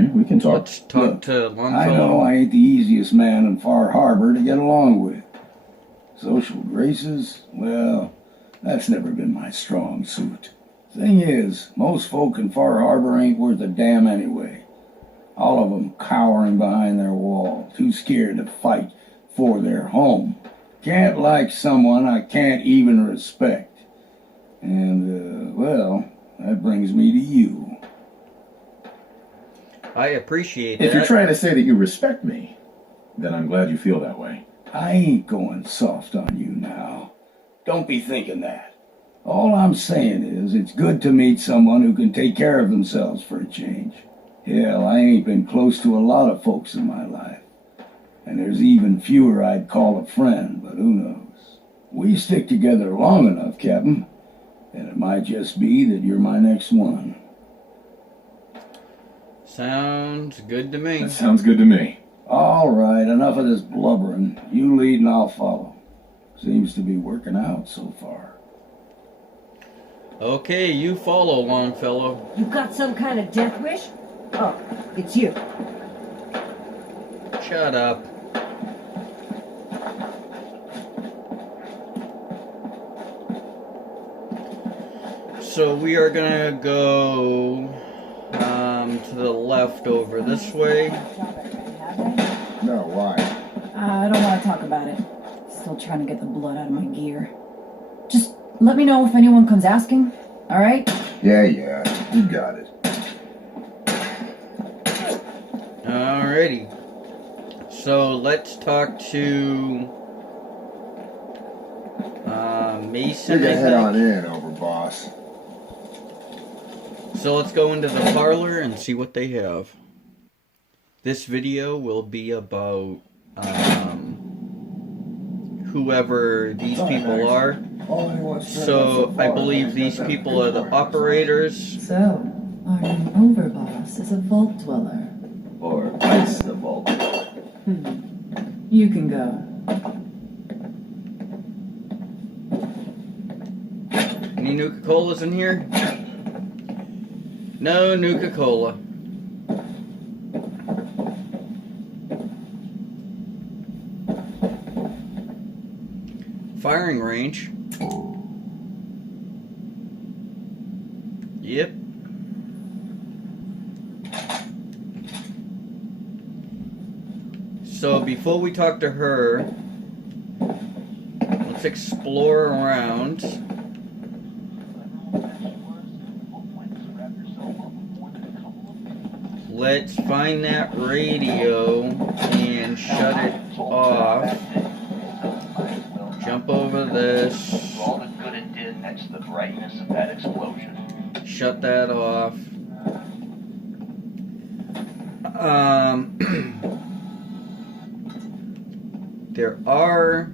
Okay, we can talk. Let's talk to Longfellow. I know I ain't the easiest man in Far Harbor to get along with. Social graces, well, that's never been my strong suit. Thing is, most folk in Far Harbor ain't worth a damn anyway. All of them cowering behind their wall, too scared to fight for their home. Can't like someone I can't even respect. And, well, that brings me to you. I appreciate that. If you're trying to say that you respect me, then I'm glad you feel that way. I ain't going soft on you now. Don't be thinking that. All I'm saying is it's good to meet someone who can take care of themselves for a change. Hell, I ain't been close to a lot of folks in my life. And there's even fewer I'd call a friend, but who knows? We stick together long enough, Captain, and it might just be that you're my next one. Sounds good to me. That sounds good to me. All right, enough of this blubbering. You lead and I'll follow. Seems to be working out so far. Okay, you follow, Longfellow. You got some kind of death wish? Oh, it's you. Shut up. So we are gonna go to the left over this way. No, why? I don't want to talk about it. Still trying to get the blood out of my gear. Just let me know if anyone comes asking, alright? Yeah, you got it. Alrighty. So let's talk to Mason. Take a head on in over, boss. So let's go into the parlor and see what they have. This video will be about whoever these people are. So I believe these people are the operators. So, our new overboss is a vault dweller. Or vice the vault. You can go. Any Nuka-Colas in here? No Nuka-Cola. Firing range. Yep. So before we talk to her, let's explore around. Let's find that radio and shut it off. Jump over this. All the good it did next to the brightness of that explosion. Shut that off. There are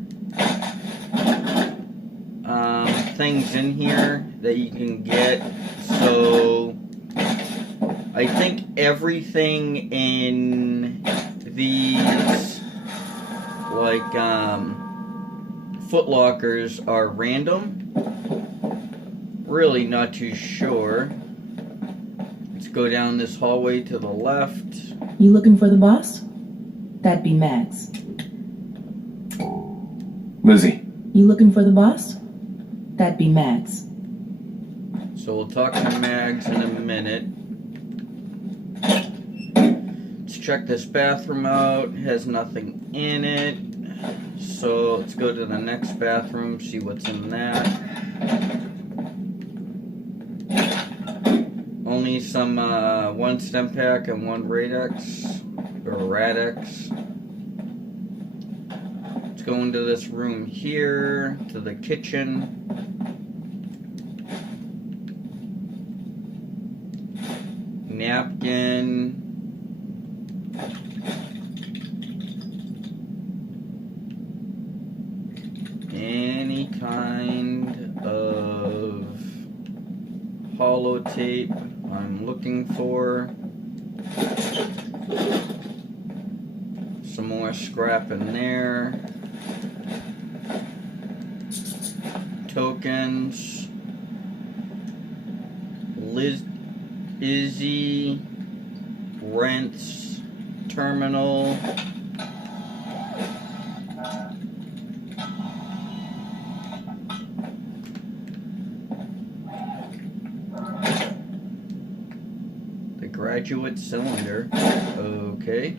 things in here that you can get. So I think everything in these like foot lockers are random. Really not too sure. Let's go down this hallway to the left. You looking for the boss? That'd be Mads. Lizzie. You looking for the boss? That'd be Mads. So we'll talk to Mags in a minute. Let's check this bathroom out. It has nothing in it. So let's go to the next bathroom, see what's in that. Only some one stem pack and one Radex or Radex. Let's go into this room here to the kitchen. Napkin. Any kind of holotape I'm looking for. Some more scrap in there. Tokens. Izzy rents terminal. The graduate cylinder. Okay.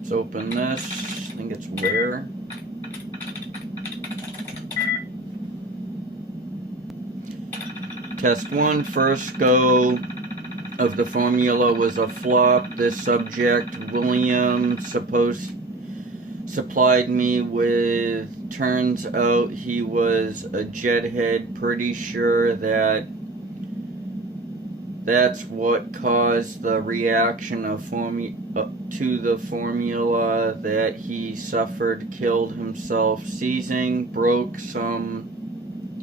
Let's open this. I think it's rare. Test 1, first go of the formula was a flop. This subject, William, supplied me with, turns out he was a jethead. Pretty sure that's what caused the reaction of to the formula that he suffered, killed himself, seizing, broke some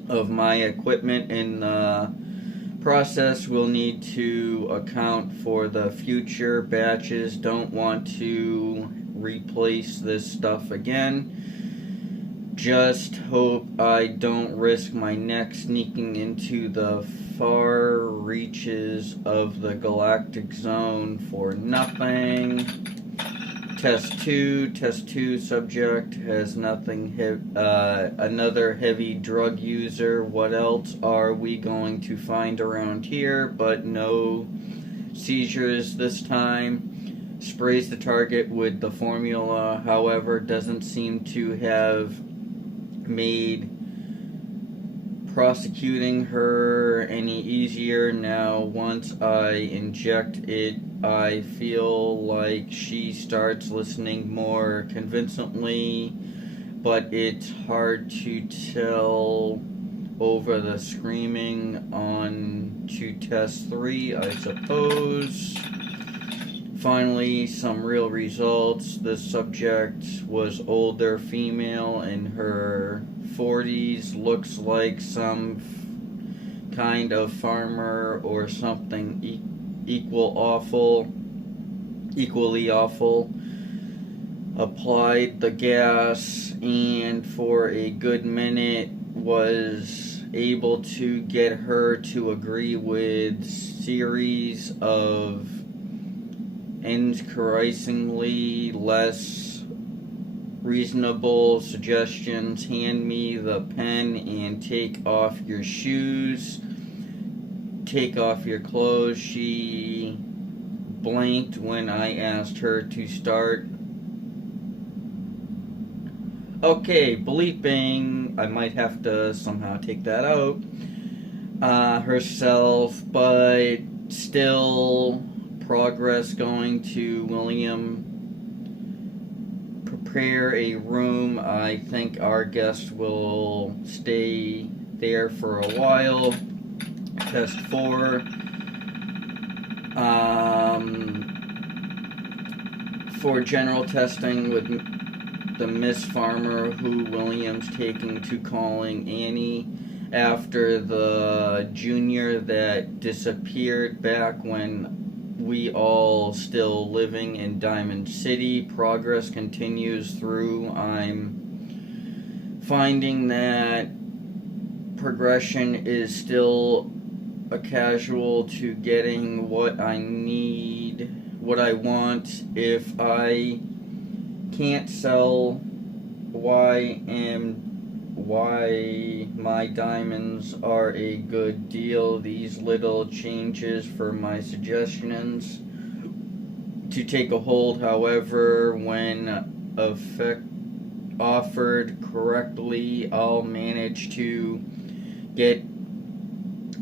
of my equipment in the process. Will need to account for the future batches. Don't want to replace this stuff again. Just hope I don't risk my neck sneaking into the far reaches of the galactic zone for nothing. Test 2 subject has nothing, another heavy drug user. What else are we going to find around here? But no seizures this time. Sprays the target with the formula, however, doesn't seem to have made prosecuting her any easier. Now once I inject it, I feel like she starts listening more convincingly, but it's hard to tell over the screaming. On to test 3, I suppose. Finally, some real results. The subject was older, female, in her 40s, looks like some kind of farmer or something equally awful. Applied the gas, and for a good minute was able to get her to agree with series of increasingly less reasonable suggestions. Hand me the pen and take off your shoes. Take off your clothes. She blanked when I asked her to start. Okay, bleeping. I might have to somehow take that out. Herself, but still progress. Going to William. Prepare a room. I think our guest will stay there for a while. Test 4. For general testing with the Miss Farmer, who William's taking to calling Annie after the junior that disappeared back when we all still living in Diamond City. Progress continues through. I'm finding that progression is still a casual to getting what I need, what I want. If I can't sell why my diamonds are a good deal. These little changes for my suggestions to take a hold, however, when offered correctly, I'll manage to get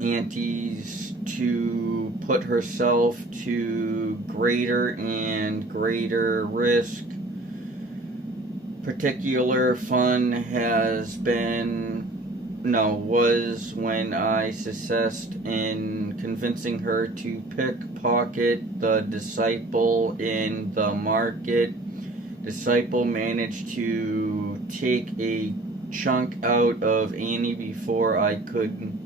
Auntie's to put herself to greater and greater risk. Particular fun was when I succeeded in convincing her to pickpocket the disciple in the market. Disciple managed to take a chunk out of Annie before I could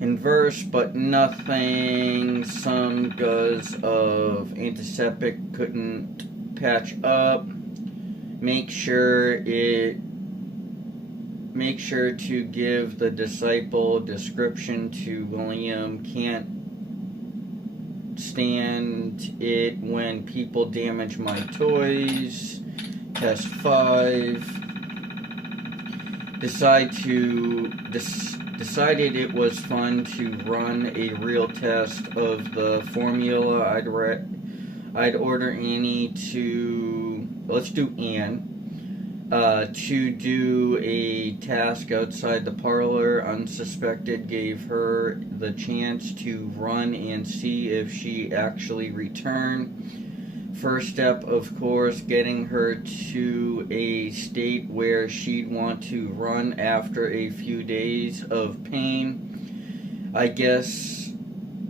inverse, but nothing. Some gauze of antiseptic couldn't patch up. Make sure to give the disciple description to William. Can't stand it when people damage my toys. Test 5. Decided it was fun to run a real test of the formula. I'd order Annie to... Let's do Anne. To do a task outside the parlor. Unsuspected, gave her the chance to run and see if she actually returned. First step, of course, getting her to a state where she'd want to run after a few days of pain. I guess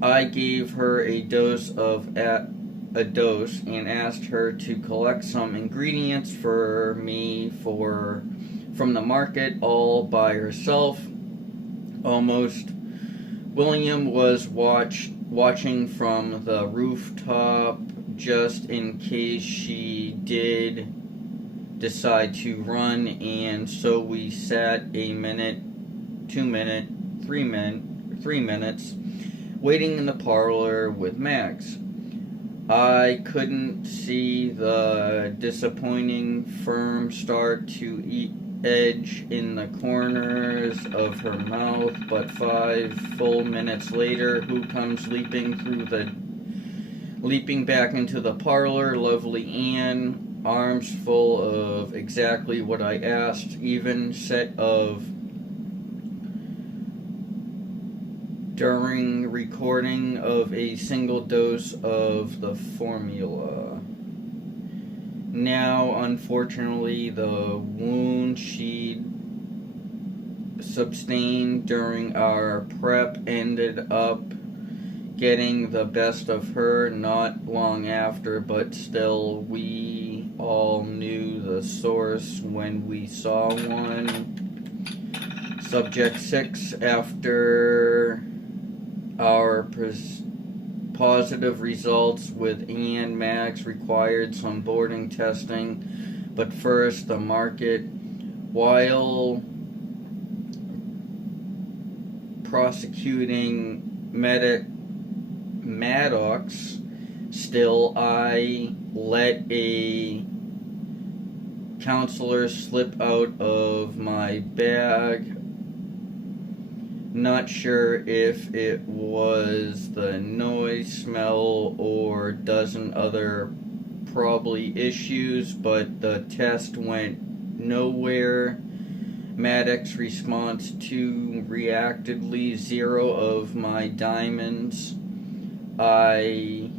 I gave her a dose and asked her to collect some ingredients for me from the market all by herself. Almost. William was watching from the rooftop just in case she did decide to run, and so we sat a minute, 2 minutes, 3 minutes waiting in the parlor with Max. I couldn't see the disappointing firm start to edge in the corners of her mouth, but 5 full minutes later, who comes leaping back into the parlor? Lovely Anne, arms full of exactly what I asked, even set of during recording of a single dose of the formula. Now, unfortunately, the wound she'd sustained during our prep ended up getting the best of her not long after, but still, we all knew the source when we saw one. Subject 6, after our positive results with Anne, Max required some boarding testing, but first the market. While prosecuting Maddox, still I let a counselor slip out of my bag. Not sure if it was the noise, smell, or dozen other probably issues, but the test went nowhere. Maddox's response to reactively 0 of my diamonds. I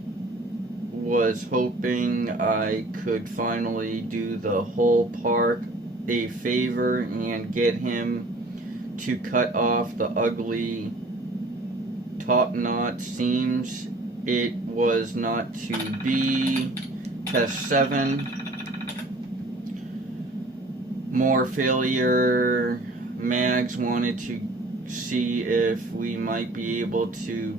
was hoping I could finally do the whole park a favor and get him to cut off the ugly top knot. Seems it was not to be. Test 7. More failure. Mags wanted to see if we might be able to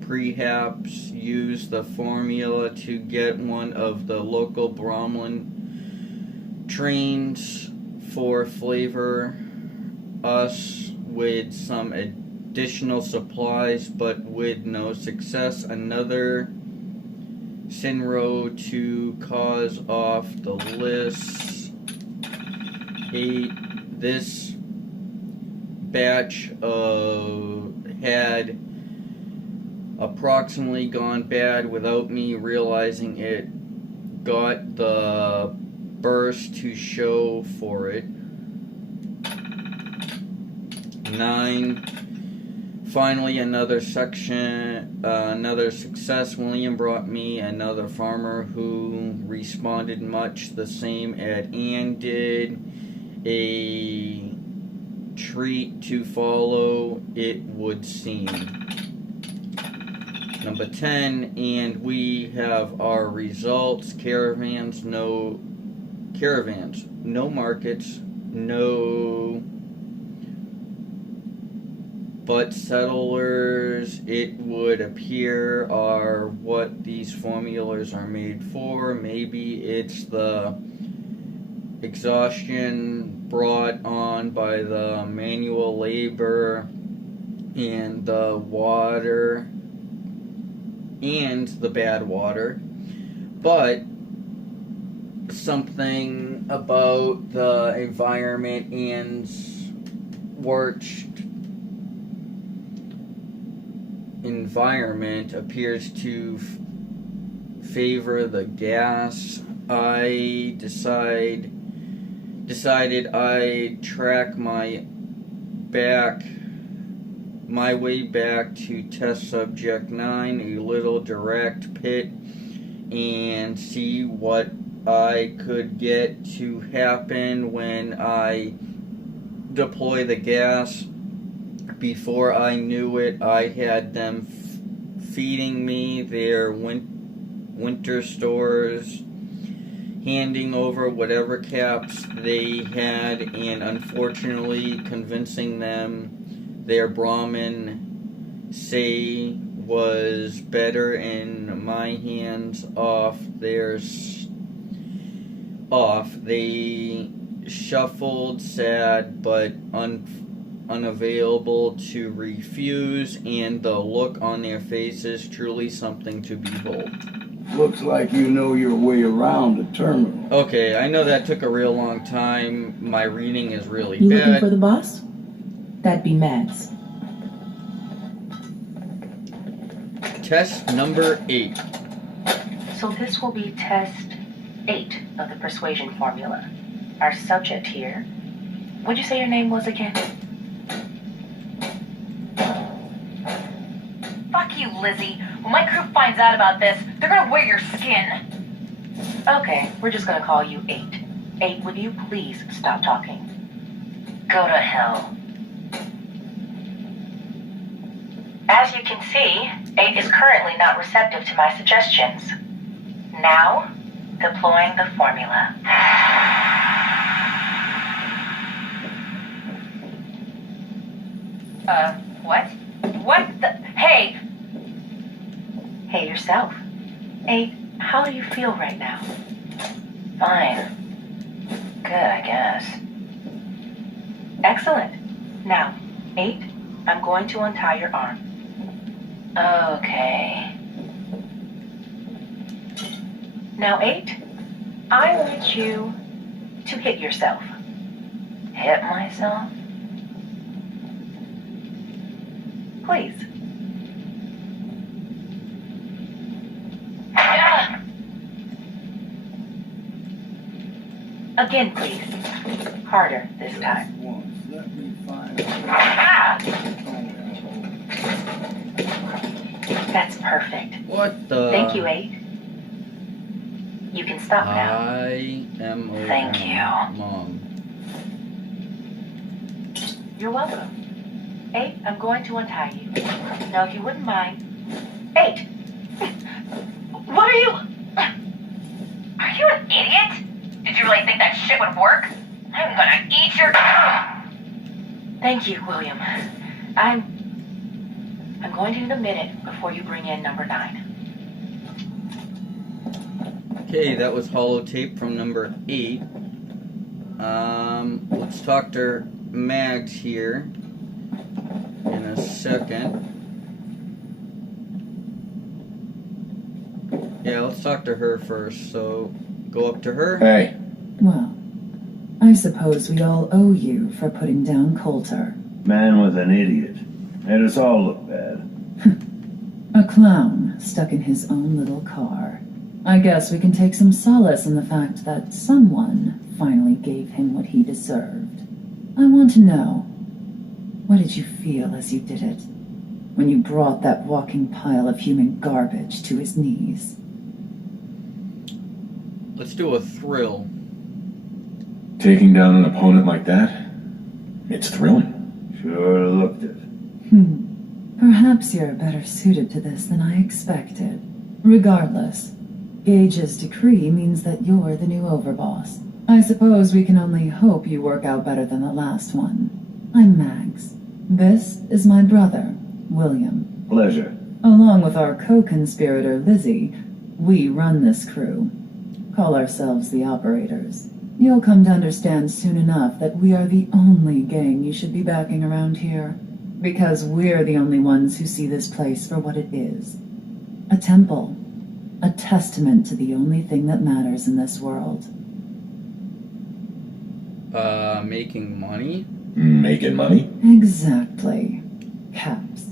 perhaps use the formula to get one of the local Bromlin trains for flavor us with some additional supplies, but with no success. Another Sinro to cause off the list. 8. This batch had approximately gone bad without me realizing it. Got the burst to show for it. 9. Finally, another success. William brought me another farmer who responded much the same as Anne did. A treat to follow, it would seem. Number 10, and we have our results. Caravans, no markets, no but settlers, it would appear, are what these formulas are made for. Maybe it's the exhaustion brought on by the manual labor and the water and the bad water, but something about the environment and scorched environment appears to favor the gas. I decided I'd track my way back to test subject 9, a little direct pit, and see what I could get to happen when I deploy the gas. Before I knew it, I had them feeding me their winter stores, handing over whatever caps they had, and unfortunately convincing them their Brahmin say was better in my hands off. They shuffled, sad but unavailable to refuse, and the look on their faces truly something to behold. Looks like you know your way around a terminal. Okay, I know that took a real long time. My reading is really You bad. looking for the boss? That'd be Mads. Test number 8. So this will be test 8 of the persuasion formula. Our subject here. What'd you say your name was again? Fuck you, Lizzie. When my crew finds out about this, they're gonna wear your skin. Okay, we're just gonna call you 8. 8, would you please stop talking? Go to hell. As you can see, 8 is currently not receptive to my suggestions. Now, deploying the formula. What? What the? Hey! Hey yourself. 8, how do you feel right now? Fine. Good, I guess. Excellent. Now, 8, I'm going to untie your arm. Okay. Now, 8, I want you to hit yourself. Hit myself? Please. Ah! Again, please. Harder this time. Once, let me find Ah! That's perfect. What the? Thank you, 8. You can stop now. I am over. Thank you. Mom. You're welcome. 8, I'm going to untie you. Now, if you wouldn't mind. 8! What are you? Are you an idiot? Did you really think that shit would work? I'm gonna eat your. Thank you, William. I'm going to need a minute before you bring in number 9. Okay, that was holotape from number 8. Let's talk to Mags here in a second. Yeah, let's talk to her first. So, go up to her. Hey, Well, I suppose we all owe you for putting down Coulter. Man with an idiot. Made us all look bad. A clown stuck in his own little car. I guess we can take some solace in the fact that someone finally gave him what he deserved. I want to know, what did you feel as you did it? When you brought that walking pile of human garbage to his knees? Let's do a thrill. taking down an opponent like that, it's thrilling. Sure looked it. Perhaps you're better suited to this than I expected. Regardless, Gage's decree means that you're the new overboss. I suppose we can only hope you work out better than the last one. I'm Mags. This is my brother, William. Pleasure. Along with our co-conspirator, Lizzie, we run this crew. Call ourselves the Operators. You'll come to understand soon enough that we are the only gang you should be backing around here. Because we're the only ones who see this place for what it is. A temple. A testament to the only thing that matters in this world. Making money? Making money? Exactly. Caps.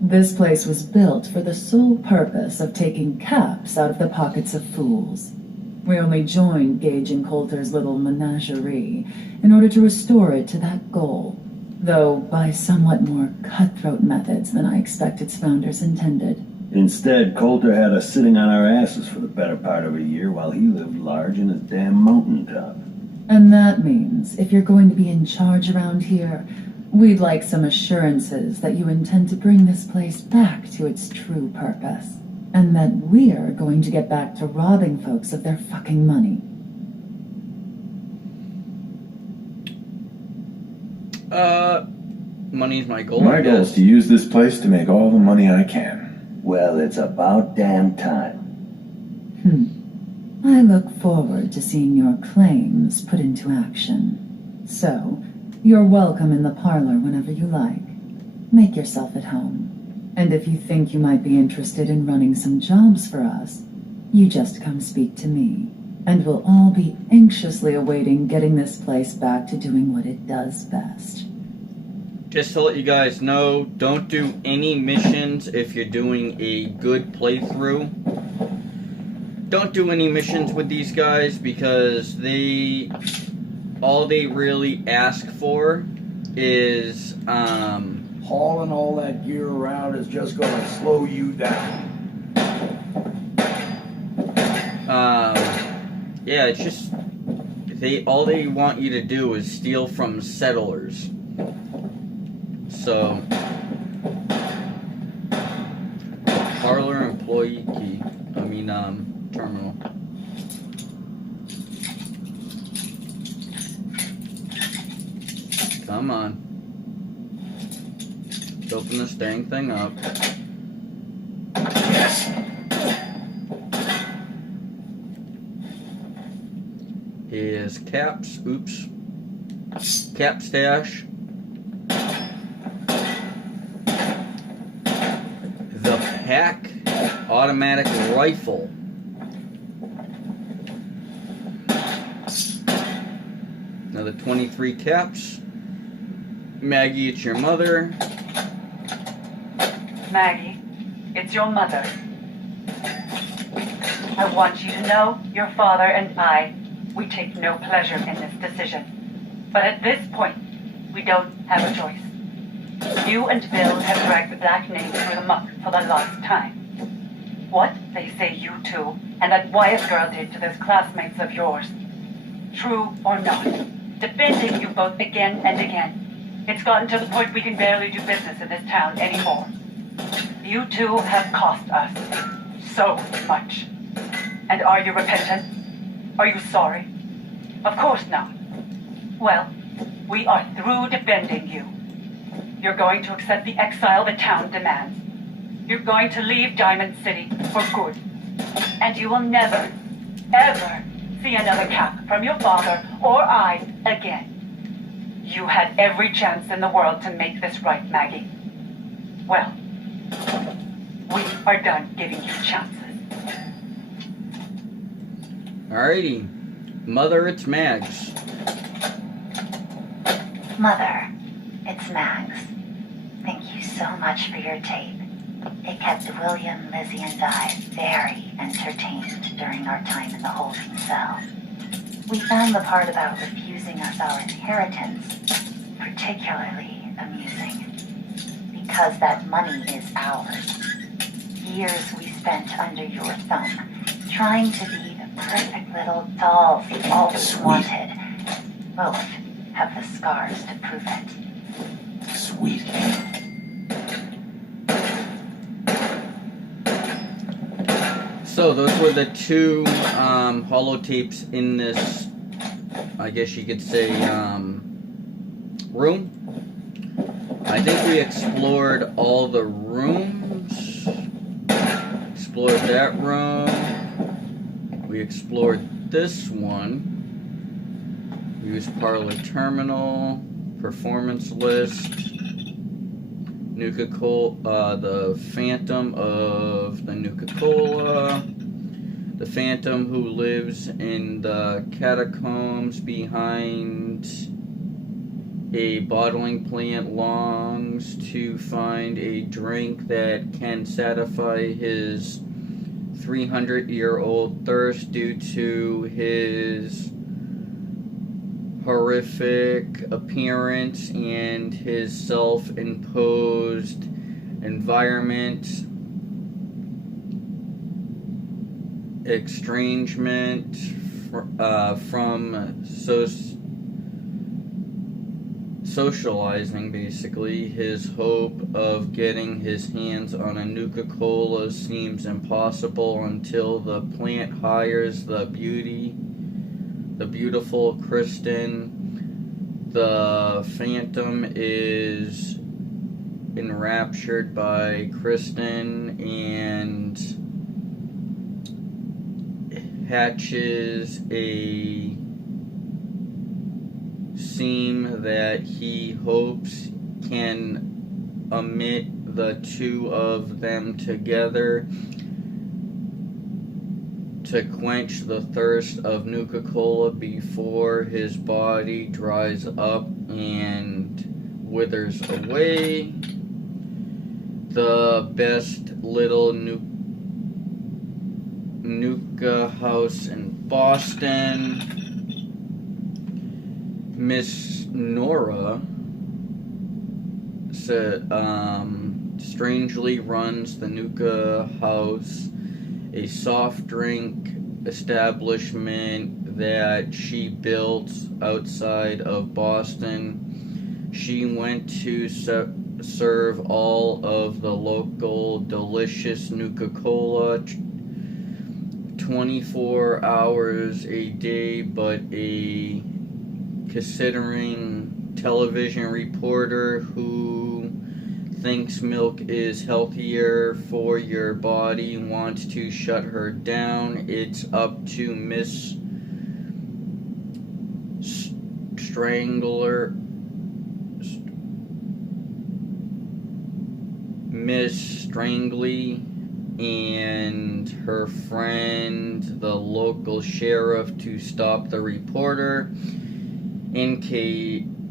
This place was built for the sole purpose of taking caps out of the pockets of fools. We only joined Gage and Coulter's little menagerie in order to restore it to that goal, though by somewhat more cutthroat methods than I expect its founders intended. Instead, Coulter had us sitting on our asses for the better part of a year while he lived large in his damn mountaintop. And that means, if you're going to be in charge around here, we'd like some assurances that you intend to bring this place back to its true purpose. And that we're going to get back to robbing folks of their fucking money. Money's my goal. My goal is to use this place to make all the money I can. Well, it's about damn time. I look forward to seeing your claims put into action. So, you're welcome in the parlor whenever you like. Make yourself at home. And if you think you might be interested in running some jobs for us, you just come speak to me. And we'll all be anxiously awaiting getting this place back to doing what it does best. Just to let you guys know, don't do any missions if you're doing a good playthrough. Don't do any missions with these guys because all they really ask for is, Hauling all that gear around is just gonna slow you down. yeah, it's just, all they want you to do is steal from settlers. So, parlor employee key, terminal. Come on. Let's open this dang thing up. Yes. Is caps, cap stash. The pack automatic rifle. Another 23 caps. Maggie, it's your mother. Maggie, it's your mother. I want you to know your father and we take no pleasure in this decision. But at this point, we don't have a choice. You and Bill have dragged the black name through the muck for the last time. What they say you two and that Wyatt girl did to those classmates of yours. True or not, defending you both again and again. It's gotten to the point we can barely do business in this town anymore. You two have cost us so much. And are you repentant? Are you sorry? Of course not. Well, we are through defending you. You're going to accept the exile the town demands. You're going to leave Diamond City for good. And you will never, ever see another cap from your father or I again. You had every chance in the world to make this right, Maggie. Well, we are done giving you chances. Alrighty. Mother, it's Mags. Mother, it's Max. Thank you so much for your tape. It kept William, Lizzie, and I very entertained during our time in the holding cell. We found the part about refusing us our inheritance particularly amusing. Because that money is ours. Years we spent under your thumb, trying to be the perfect little dolls you always wanted. Both have the scars to prove it. Sweet. So those were the two holotapes in this, I guess you could say, room. I think we explored all the rooms. Explored that room. We explored this one. Use parlor terminal. Performance list. Nuka-Cola, the Phantom of the Nuka-Cola. The Phantom who lives in the catacombs behind a bottling plant longs to find a drink that can satisfy his 300-year-old thirst due to his horrific appearance and his self-imposed environment estrangement from socializing. Basically, his hope of getting his hands on a Nuka-Cola seems impossible until the plant hires the beautiful Kristen. The Phantom is enraptured by Kristen and hatches a scheme that he hopes can omit the two of them together to quench the thirst of Nuka-Cola before his body dries up and withers away. The best little Nuka house in Boston. Miss Nora strangely runs the Nuka house, a soft drink establishment that she built outside of Boston. She went to serve all of the local delicious Nuka-Cola 24 hours a day, but a considering television reporter who thinks milk is healthier for your body wants to shut her down. It's up to Miss Strangley and her friend, the local sheriff, to stop the reporter in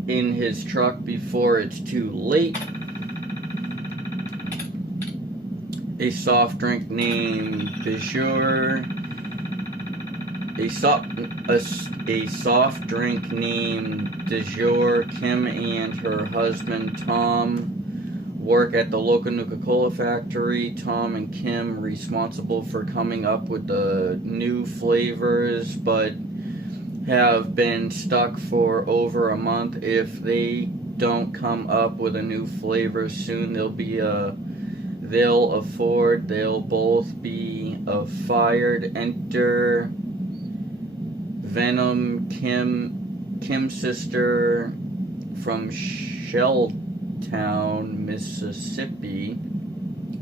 his truck before it's too late. A soft drink named De Jour. A soft drink named De Jour. Kim and her husband Tom work at the local Nuka-Cola factory. Tom and Kim responsible for coming up with the new flavors, but have been stuck for over a month. If they don't come up with a new flavor soon, they'll both be fired. Enter Venom, Kim's sister from Shelltown, Mississippi,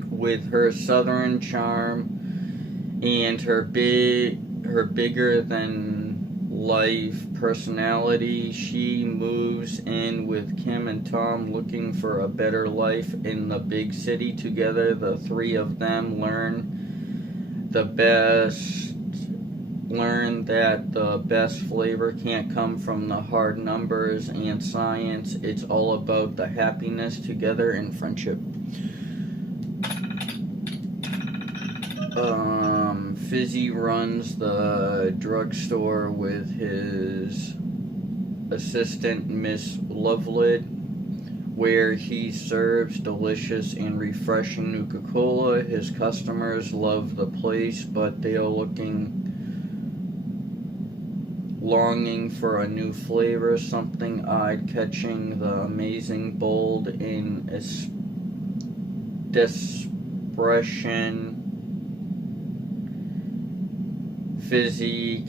with her southern charm and her bigger than life personality. She moves in with Kim and Tom looking for a better life in the big city. Together, the three of them learn that the best flavor can't come from the hard numbers and science. It's all about the happiness together and friendship. Fizzy runs the drugstore with his assistant, Miss Lovelid, where he serves delicious and refreshing Nuka-Cola. His customers love the place, but they are longing for a new flavor, something eye-catching, the amazing, bold, and desperation. Fizzy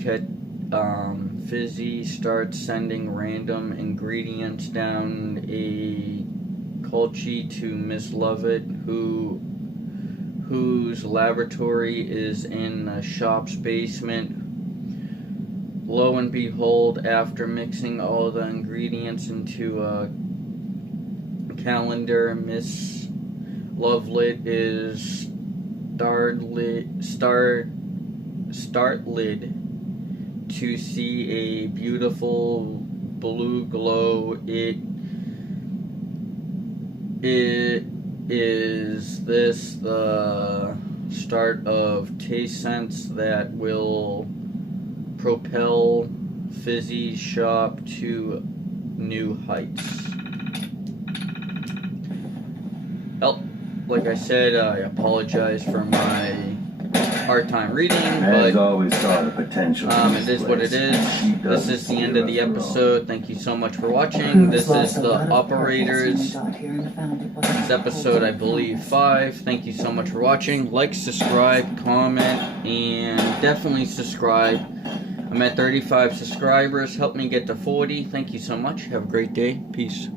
starts sending random ingredients down a Culci to Miss Lovett, whose laboratory is in the shop's basement. Lo and behold, after mixing all the ingredients into a calendar, Miss Lovelit is startled to see a beautiful blue glow. Is this the start of taste sense that will propel Fizzy's shop to new heights? Well, like I said, I apologize for my hard time reading, but always saw the potential. it is what it is. This is the end of the episode. Thank you so much for watching. This is the Operators. This episode, I believe, 5. Thank you so much for watching. Like, subscribe, comment, and definitely subscribe. I'm at 35 subscribers. Help me get to 40. Thank you so much. Have a great day. Peace.